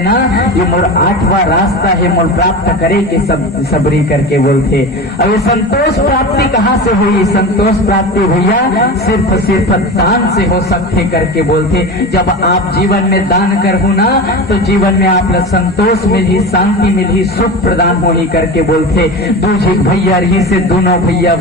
ना ये मोर 8वां रास्ता है मोर प्राप्त करे के सबरी करके बोलते। अब ये संतोष प्राप्ति कहाँ से हुई? संतोष प्राप्ति भैया सिर्फ दान से हो सकते करके बोलते। जब आप जीवन में दान करहु ना तो जीवन में आप संतोष मिली, शांति मिली, सुख प्रदान हो ही करके बोलते। दो झिक भैया रही से दोनों भैया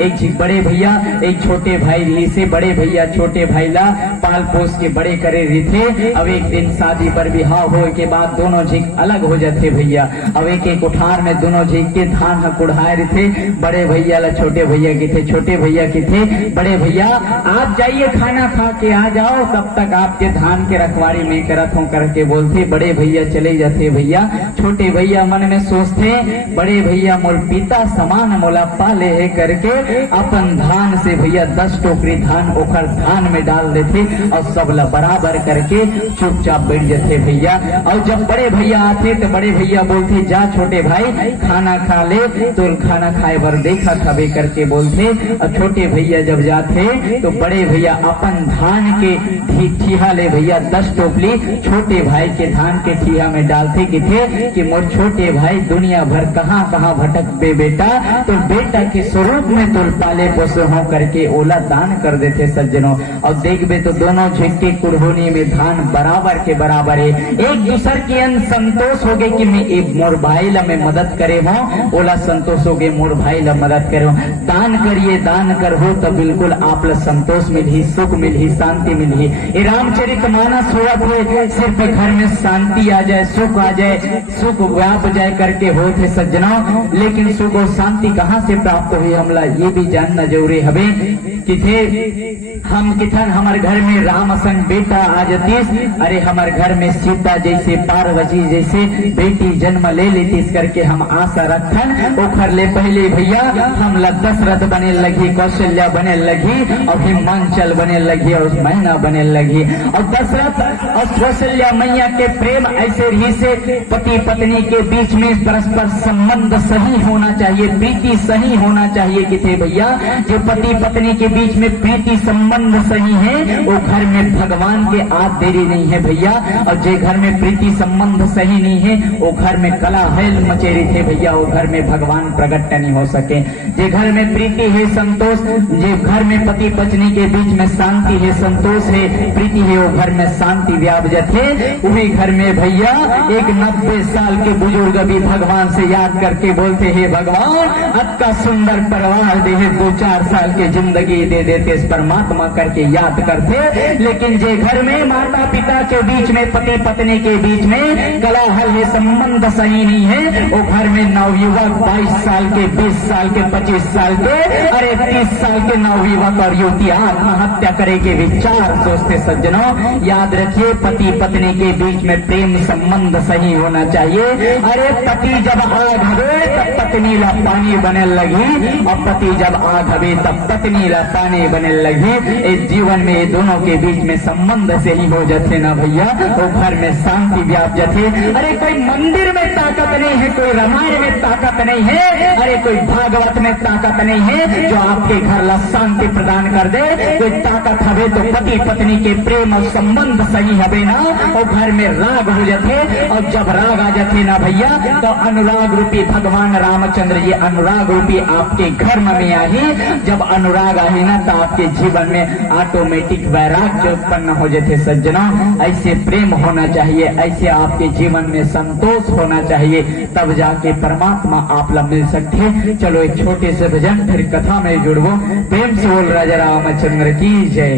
एक झिक बड़े भैया एक छोटे भाई रही से बड़े भैया छोटे भाई ला पाल पोस के बड़े करे रही थे। अब एक दिन शादी पर बिहाव हो के बाद दोनों झिक अलग हो जाते भैया। अब एक उठार में दोनों झिक के धान कुढ़ाए रहे थे। बड़े भैया ला छोटे भैया के थे, छोटे भैया के थे बड़े भैया आप जाइए खाना खा के आ जाओ, तब तक आपके धान के रखवाड़ी में करत हूँ करके बोलते। बड़े भैया चले जाते भैया। छोटे भैया मन में सोचते बड़े भैया मोल पिता समान मोला पाले है करके अपन धान से भैया 10 टोकरी धान ओखर धान में डाल देते और सबला बराबर करके चुपचाप बैठ जाते भैया। और जब बड़े भैया आते तो बड़े भैया बोलते जा छोटे भाई खाना खा ले, तो खाना खाए बर देखा खबे करके बोलते। और छोटे भैया जब जाते तो बड़े भैया अपन धान के ठीहा ले भैया 10 टोकरी छोटे भाई के धान के ठीहा में डालते कि थे कि मोर छोटे भाई दुनिया भर कहाँ कहाँ भटक बे बेटा, तो बेटा के स्वरूप में तो पाले पोसे हो करके ओला दान कर देते सज्जनों। और देखबे तो दोनों झिक्के कुड़होनी में धान बराबर के बराबर है। एक दूसर के अंदर संतोष हो गए कि मैं एक मोर भाई ला मैं मदद करे हूँ, ओला संतोष हो गए मोर भाई ला मदद करे हूँ। दान करिए, दान कर हो तो बिल्कुल आप ला संतोष मिली, सुख मिली, शांति मिली। ये रामचरितमानस हुआ थे सिर्फ घर में शांति आ जाए, सुख आ जाए, सुख व्याप जाए करके हो थे सज्जनों। लेकिन सुख और शांति कहाँ से प्राप्त हुई हमला ये भी जानना जरूरी हवे कि थे हम किथन हमारे घर में राम संग बेटा आ जतीस, अरे हमारे घर में सीता जैसे पार्वती जैसे बेटी जन्म ले लेतीस करके हम आशा रखन। ओखर ले पहले भैया हम दशरथ बने लगी, कौशल्या बने लगी और हिमांचल बने लगी और मैना बने लगी। और दशरथ और कौशल्या मैया के प्रेम ऐसे रही से पति पत्नी के बीच में परस्पर संबंध सही होना चाहिए, प्रीति सही होना चाहिए कि थे भैया। जो पति पत्नी के बीच में प्रीति संबंध सही है वो घर में भगवान के आद देरी नहीं है भैया। और जो घर में प्रीति संबंध सही नहीं है वो घर में कला हेल मचेरी थे भैया, वो घर में भगवान प्रकट नहीं हो सके। जो घर में प्रीति है संतोष, जो घर में पति पत्नी के बीच में शांति है, संतोष है, प्रीति है, वो घर में शांति व्याप्त है। वही घर में भैया एक 90 साल के बुजुर्ग भी भगवान से याद करके बोलते हैं भगवान अक्का सुंदर परिवार दे, 2-4 साल की जिंदगी दे देते इस परमात्मा करके याद करते। लेकिन जे घर में माता पिता के बीच में पति पत्नी के बीच में कलह है, संबंध सही नहीं है, वो घर में नवयुवक 22 साल के 20 साल के 25 साल के अरे 30 साल के नवयुवक और युवती आत्महत्या करे के विचार सोचते सज्जनों। याद रखिए पति पत्नी के बीच में प्रेम संबंध सही होना चाहिए। अरे पति जब आग हवे तब पत्नी ला पानी बने लगी और पति जब आग हवे तब पत्नी ला पानी बने लगी। इस जीवन में ये दोनों के बीच में संबंध से ही हो जाते ना भैया, तो घर में शांति व्याप जाते। अरे कोई मंदिर में ताकत नहीं है, कोई रामायण में ताकत नहीं है, अरे कोई भागवत में ताकत नहीं है जो आपके घर ला शांति प्रदान कर दे। कोई ताकत हवे तो पति पत्नी के प्रेम और संबंध सही हवे ना, और घर में राग हो जाते। और जब राग आ जाते ना भैया तो अनुराग रूपी भगवान रामचंद्र जी अनुराग रूपी आपके घर में आई। जब अनुराग आई ना तो आपके जीवन में ऑटोमेटिक वैराग्य उत्पन्न हो जाते सज्जनों। ऐसे प्रेम होना चाहिए, ऐसे आपके जीवन में संतोष होना चाहिए, तब जाके परमात्मा आप ला मिल सकते। चलो एक छोटे से भजन फिर कथा में जुड़वो। प्रेम से बोल राजा रामचंद्र की जय।